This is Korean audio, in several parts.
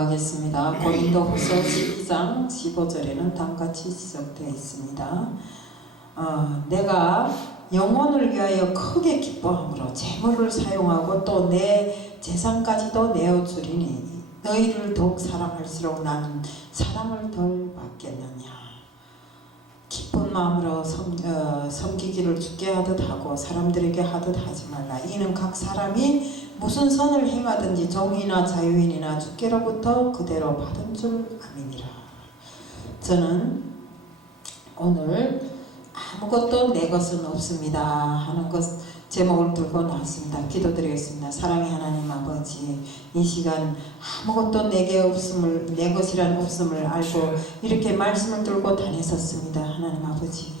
봉독하겠습니다. 고린도후서 12장 15절에는 다음같이 지적되어 있습니다. 내가 영혼을 위하여 크게 기뻐함으로 재물을 사용하고 또 내 재산까지도 내어주리니 너희를 더욱 사랑할수록 나는 사랑을 덜 받겠느냐. 기쁜 마음으로 섬기기를 주께 하듯 하고 사람들에게 하듯 하지 말라. 이는 각 사람이 무슨 선을 행하든지 종이나 자유인이나 주께로부터 그대로 받은 줄 아미니라. 저는 오늘 아무것도 내 것은 없습니다 하는 것 제목을 들고 나왔습니다. 기도드리겠습니다. 사랑의 하나님 아버지, 이 시간 아무것도 내게 없음을, 내 것이란 없음을 알고 이렇게 말씀을 들고 다녔었습니다. 하나님 아버지,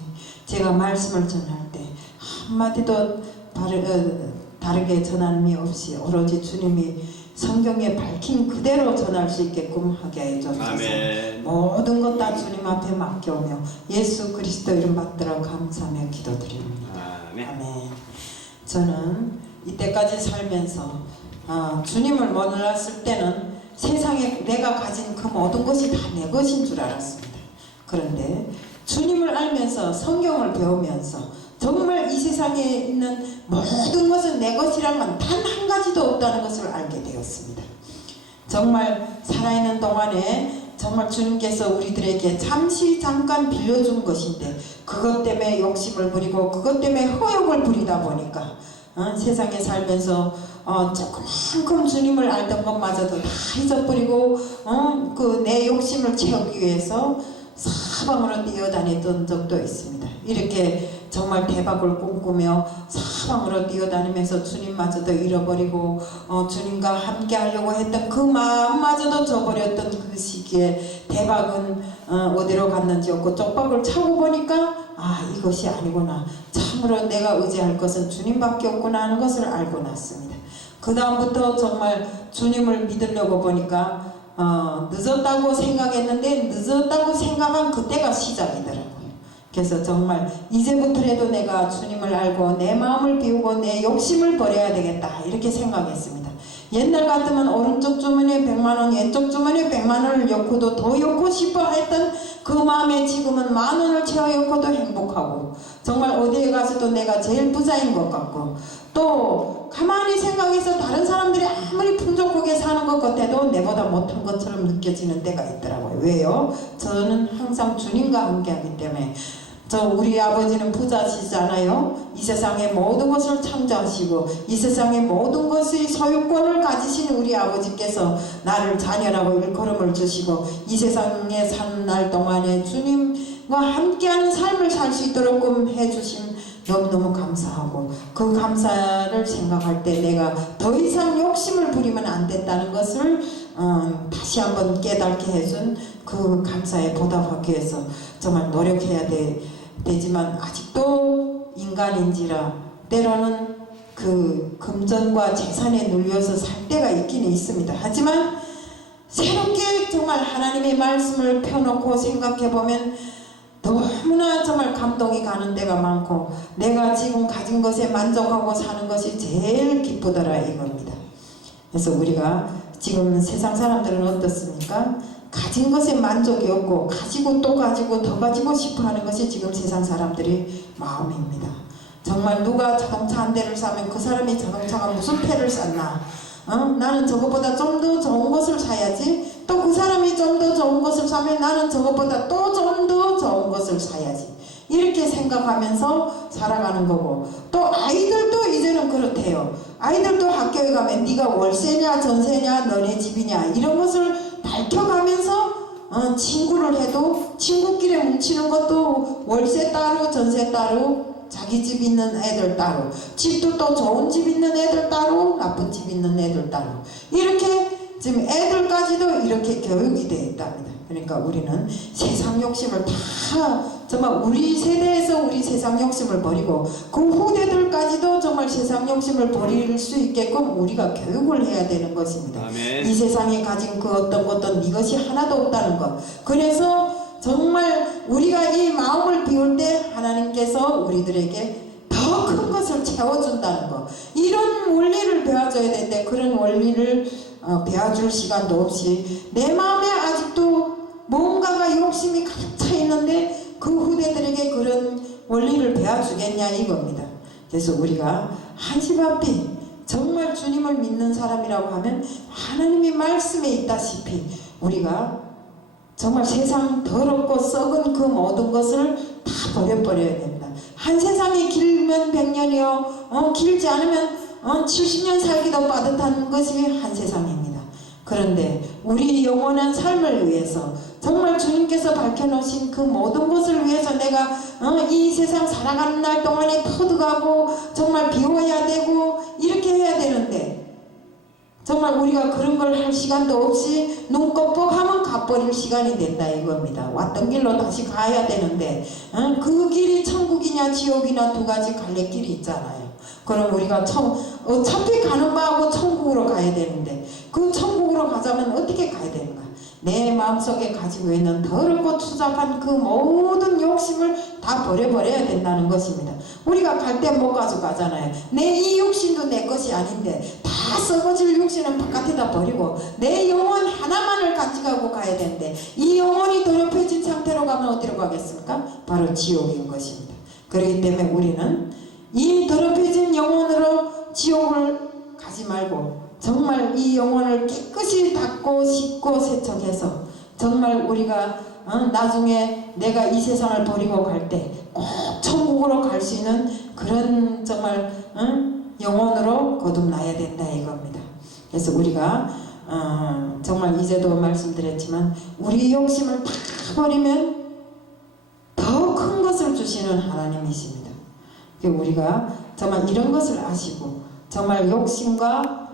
제가 말씀을 전할 때 한마디도 다르게 전함이 없이 오로지 주님이 성경에 밝힌 그대로 전할 수 있게끔 하게 해주옵소서. 아멘. 모든 것 다 주님 앞에 맡겨오며 예수 그리스도 이름 받들어 감사하며 기도드립니다. 아멘. 아멘. 저는 이때까지 살면서 주님을 몰랐을 때는 세상에 내가 가진 그 모든 것이 다 내 것인 줄 알았습니다. 그런데 주님을 알면서 성경을 배우면서 정말 이 세상에 있는 모든 것은 내 것이란 건 단 한 가지도 없다는 것을 알게 되었습니다. 정말 살아있는 동안에 정말 주님께서 우리들에게 잠깐 빌려준 것인데 그것 때문에 욕심을 부리고 그것 때문에 허욕을 부리다 보니까 세상에 살면서 조금만큼 주님을 알던 것마저도 다 잊어버리고 그 내 욕심을 채우기 위해서 사방으로 뛰어다녔던 적도 있습니다. 이렇게 정말 대박을 꿈꾸며 사방으로 뛰어다니면서 주님마저도 잃어버리고 주님과 함께 하려고 했던 그 마음마저도 저버렸던 그 시기에 대박은 어디로 갔는지 없고 쪽박을 차고 보니까 이것이 아니구나. 참으로 내가 의지할 것은 주님밖에 없구나 하는 것을 알고 났습니다. 그 다음부터 정말 주님을 믿으려고 보니까 늦었다고 생각했는데 늦었다고 생각한 그때가 시작이더라고요. 그래서 정말 이제부터라도 내가 주님을 알고 내 마음을 비우고 내 욕심을 버려야 되겠다 이렇게 생각했습니다. 옛날 같으면 오른쪽 주머니에 100만원 왼쪽 주머니에 100만원을 넣고도 더 넣고 싶어 했던 그 마음에 지금은 10,000원을 채워 넣고도 행복하고 정말 어디에 가서도 내가 제일 부자인 것 같고 또 가만히 생각해서 다른 사람들이 아무리 풍족하게 사는 것 같아도 내보다 못한 것처럼 느껴지는 때가 있더라고요. 왜요? 저는 항상 주님과 함께 하기 때문에 우리 아버지는 부자시잖아요. 이 세상의 모든 것을 창조하시고 이 세상의 모든 것의 소유권을 가지신 우리 아버지께서 나를 자녀라고 일컬음을 주시고 이 세상에 사는 날 동안에 주님과 함께하는 삶을 살 수 있도록 해주신 너무너무 감사하고 그 감사를 생각할 때 내가 더 이상 욕심을 부리면 안 된다는 것을 다시 한번 깨닫게 해준 그 감사에 보답하기 위해서 정말 노력해야 되지만 아직도 인간인지라 때로는 그 금전과 재산에 눌려서 살 때가 있기는 있습니다. 하지만 새롭게 정말 하나님의 말씀을 펴놓고 생각해보면 너무나 정말 감동이 가는 데가 많고 내가 지금 가진 것에 만족하고 사는 것이 제일 기쁘더라 이겁니다. 그래서 우리가 지금 세상 사람들은 어떻습니까? 가진 것에 만족이 없고 가지고 또 가지고 더 가지고 싶어 하는 것이 지금 세상 사람들의 마음입니다. 정말 누가 자동차 한 대를 사면 그 사람이 자동차가 무슨 패를 샀나? 나는 저것보다 좀 더 좋은 것을 사야지. 또 그 사람이 좀 더 좋은 것을 사면 나는 저것보다 또 좀 더 좋은 것을 사야지. 이렇게 생각하면서 살아가는 거고 또 아이들도 이제는 그렇대요. 아이들도 학교에 가면 네가 월세냐 전세냐 너네 집이냐 이런 것을 밝혀가면서 친구를 해도 친구끼리 뭉치는 것도 월세 따로 전세 따로 자기 집 있는 애들 따로 집도 또 좋은 집 있는 애들 따로 나쁜 집 있는 애들 따로 이렇게 지금 애들까지도 이렇게 교육이 되어 있답니다. 그러니까 우리는 세상 욕심을 다 정말 우리 세대에서 우리 세상 욕심을 버리고 그 후대들까지도 정말 세상 욕심을 버릴 수 있게끔 우리가 교육을 해야 되는 것입니다. 아멘. 이 세상에 가진 그 어떤 것도 네 것이 하나도 없다는 것. 그래서 정말 우리가 이 마음을 비울 때 하나님께서 우리들에게 더 큰 것을 채워준다는 것. 이런 원리를 배워줘야 되는데 그런 원리를 배워줄 시간도 없이 내 마음에 아직도 뭔가가 욕심이 가득 차 있는데 그 후대들에게 그런 원리를 배워주겠냐 이겁니다. 그래서 우리가 한시바삐 정말 주님을 믿는 사람이라고 하면 하나님의 말씀에 있다시피 우리가 정말 세상 더럽고 썩은 그 모든 것을 다 버려버려야 됩니다. 한 세상이 길면 100년이요 길지 않으면 70년 살기도 빠듯한 것이 한 세상입니다. 그런데 우리 영원한 삶을 위해서 정말 주님께서 밝혀놓으신 그 모든 것을 위해서 내가 이 세상 살아가는 날 동안에 터득하고 정말 비워야 되고 이렇게 해야 되는데 정말 우리가 그런 걸 할 시간도 없이 눈 껌뻑하면 가버릴 시간이 된다 이겁니다. 왔던 길로 다시 가야 되는데 그 길이 천국이냐 지옥이냐 두 가지 갈래길이 있잖아요. 그럼 우리가 어차피 가는 바하고 천국으로 가야 되는데 그 천국으로 가자면 어떻게 가야 되는가? 내 마음속에 가지고 있는 더럽고 추잡한 그 모든 욕심을 다 버려버려야 된다는 것입니다. 우리가 갈 때 못 가져가잖아요. 내 이 욕심도 내 것이 아닌데 다 썩어질 욕심은 바깥에다 버리고 내 영혼 하나만을 가져가고 가야 되는데 이 영혼이 더럽혀진 상태로 가면 어디로 가겠습니까? 바로 지옥인 것입니다. 그렇기 때문에 우리는 이 더럽혀진 영혼으로 지옥을 가지 말고 정말 이 영혼을 깨끗이 닦고 씻고 세척해서 정말 우리가 나중에 내가 이 세상을 버리고 갈 때 꼭 천국으로 갈 수 있는 그런 정말 영혼으로 거듭나야 된다 이겁니다. 그래서 우리가 정말 이제도 말씀드렸지만 우리 욕심을 다 버리면 더 큰 것을 주시는 하나님이십니다. 우리가 정말 이런 것을 아시고 정말 욕심과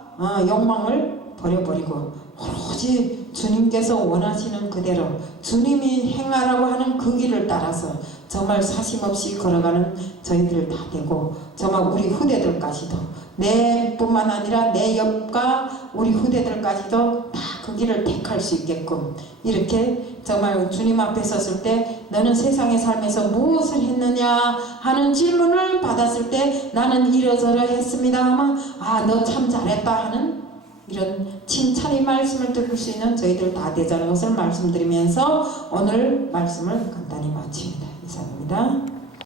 욕망을 버려버리고 오로지 주님께서 원하시는 그대로 주님이 행하라고 하는 그 길을 따라서 정말 사심없이 걸어가는 저희들 다 되고 정말 우리 후대들까지도 내뿐만 아니라 내 옆과 우리 후대들까지도 다 그 길을 택할 수 있게끔 이렇게 정말 주님 앞에 섰을 때 너는 세상에 살면서 무엇을 했느냐 하는 질문을 받았을 때 나는 이러저러 했습니다 하면 너 참 잘했다 하는 이런 칭찬의 말씀을 들을 수 있는 저희들 다 되자는 것을 말씀드리면서 오늘 말씀을 간단히 마칩니다. 이상입니다.